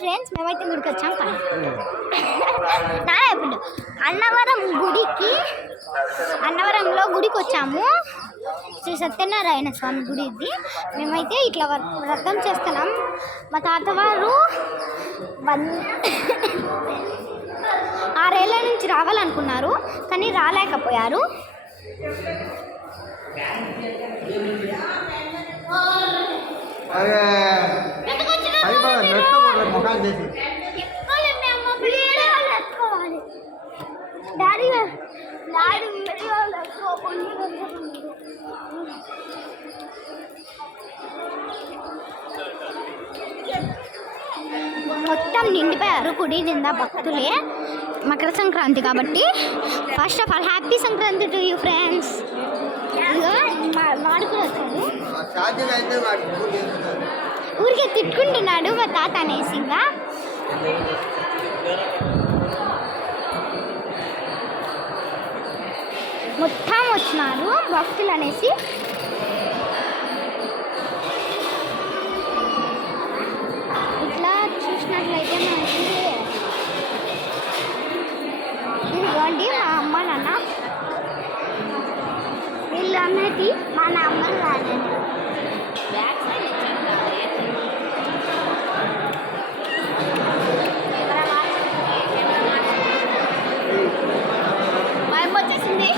Friends మేమైతే గుడికి వచ్చాం ఇప్పుడు అన్నవరంలో గుడికి వచ్చాము. శ్రీ సత్యనారాయణ స్వామి గుడి ఇది. మేమైతే ఇట్లా వ్రతం చేస్తున్నాం. మా తాతవారు 6 ఏళ్ళ నుంచి రావాలనుకున్నారు కానీ రాలేకపోయారు. మొత్తం నిండిపోయారు గుడి నిండా భక్తులే. మకర సంక్రాంతి కాబట్టి first of all happy Sankranti to you friends. వాడుకుని వచ్చాడు, ఊరికే తిట్టుకుంటున్నాడు మా తాత అనేసి. ఇంకా మొత్తం వచ్చినారు భక్తులు అనేసి. ఇట్లా చూసినట్లయితే మనకి ఇదిగోండి మా అమ్మ నాన్న. వీళ్ళు అన్నది మా అమ్మ నాన్న. మా అమ్మ వచ్చేసింది.